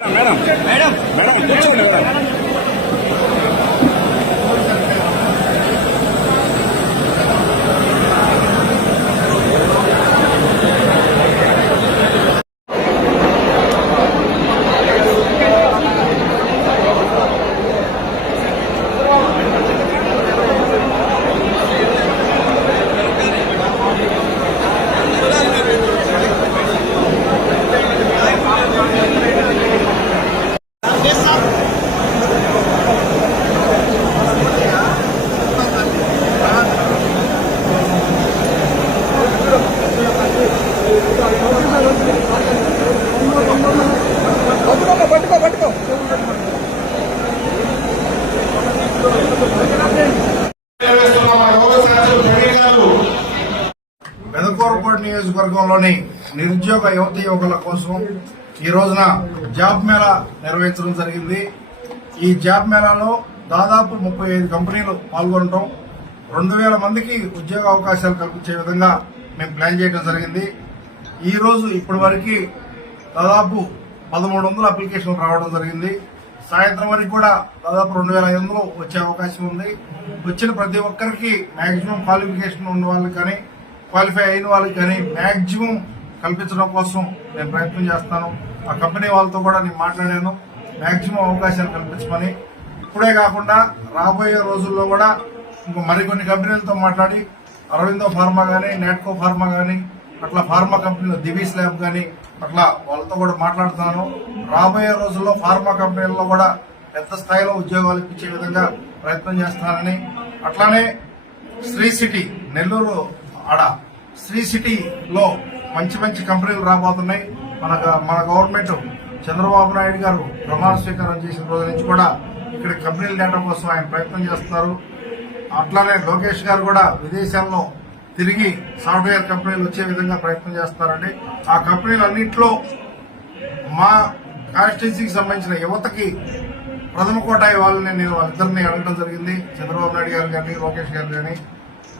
Madam madam madam కూర్చోండి madam. Vedakorapadu నియోజకవర్గంలోని నిరుద్యోగ యువత యువకుల కోసం ఈ రోజున జాబ్ మేళా నిర్వహించడం జరిగింది. ఈ జాబ్ మేళాలో దాదాపు ముప్పై ఐదు కంపెనీలు పాల్గొనడం రెండు వేల మందికి ఉద్యోగ అవకాశాలు కల్పించే విధంగా మేము ప్లాన్ చేయడం జరిగింది. ఈరోజు ఇప్పటి వరకు దాదాపు పదమూడు వందల అప్లికేషన్లు రావడం జరిగింది. సాయంత్రం వరకు కూడా దాదాపు రెండు వేల ఐదు వందలు వచ్చే అవకాశం ఉంది. వచ్చిన ప్రతి ఒక్కరికి మ్యాక్సిమం క్వాలిఫికేషన్ ఉన్న వాళ్ళకి కానీ క్వాలిఫై అయిన వాళ్ళకి కానీ మ్యాక్సిమం కల్పించడం కోసం నేను ప్రయత్నం చేస్తాను. ఆ కంపెనీ వాళ్ళతో కూడా నేను మాట్లాడాను. మాక్సిమం అవకాశాలు కల్పించమని. ఇప్పుడే కాకుండా రాబోయే రోజుల్లో కూడా ఇంకా మరికొన్ని కంపెనీలతో మాట్లాడి అరవిందో ఫార్మా కానీ నాట్కో ఫార్మా కానీ అట్లా ఫార్మా కంపెనీలు దివీస్ ల్యాబ్ కానీ అట్లా వాళ్ళతో కూడా మాట్లాడుతున్నాను రాబోయే రోజుల్లో ఫార్మా కంపెనీల్లో కూడా పెద్ద స్థాయిలో ఉద్యోగాలు ఇప్పించే విధంగా ప్రయత్నం చేస్తానని. అట్లానే శ్రీ సిటీ నెల్లూరు ఆడ శ్రీ సిటీలో మంచి మంచి కంపెనీలు రాబోతున్నాయి. మన మన గవర్నమెంట్ చంద్రబాబు నాయుడు గారు ప్రమాణ స్వీకారం చేసిన రోజు నుంచి కూడా ఇక్కడ కంపెనీల డేటా కోసం ఆయన ప్రయత్నం చేస్తున్నారు. అట్లానే లోకేష్ గారు కూడా విదేశాల్లో తిరిగి సాఫ్ట్వేర్ కంపెనీలు వచ్చే విధంగా ప్రయత్నం చేస్తారండి ఆ కంపెనీలన్నింటిలో మా కాన్స్టిట్యున్సీకి సంబంధించిన యువతకి ప్రథమ కోటాయి వాళ్ళని నేను వాళ్ళిద్దరిని అడగడం జరిగింది. చంద్రబాబు నాయుడు గారు కానీ లోకేష్ గారు కానీ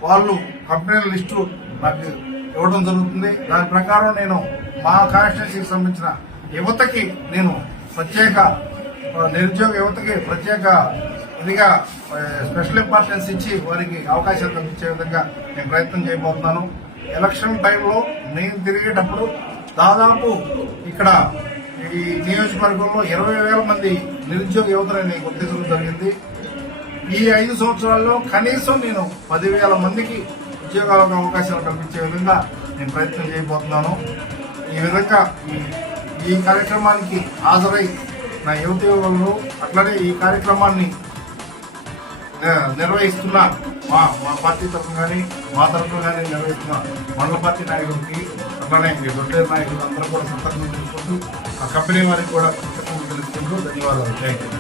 వాళ్ళు కంపెనీల లిస్టు నాకు ఇవ్వడం జరుగుతుంది. దాని ప్రకారం నేను మా కాన్స్టిట్యూన్సీకి సంబంధించిన యువతకి నేను ప్రత్యేక నిరుద్యోగ యువతకి ప్రత్యేక ఇదిగా స్పెషల్ ఇంపార్టెన్స్ ఇచ్చి వారికి అవకాశాలు కల్పించే విధంగా నేను ప్రయత్నం చేయబోతున్నాను. ఎలక్షన్ టైంలో నేను తిరిగేటప్పుడు దాదాపు ఇక్కడ ఈ నియోజకవర్గంలో ఇరవై వేల మంది నిరుద్యోగ యువతని గుర్తించడం జరిగింది. ఈ ఐదు సంవత్సరాల్లో కనీసం నేను పదివేల మందికి ఉద్యోగాలకు అవకాశాలు కల్పించే విధంగా నేను ప్రయత్నం చేయబోతున్నాను. ఈ విధంగా ఈ కార్యక్రమానికి హాజరై నా యువత యువకులు అట్లనే ఈ కార్యక్రమాన్ని నిర్వహిస్తున్న మా మా పార్టీ తరఫున కానీ మా తరఫున కానీ నిర్వహిస్తున్న మండల పార్టీ నాయకులకి అట్లనే మీ దొడ్డే నాయకులు అందరూ కూడా సంతకం తెలుసుకుంటూ ఆ కంపెనీ వారికి కూడా కృతజ్ఞతలు తెలుసుకుంటూ ధన్యవాదాలు. Thank you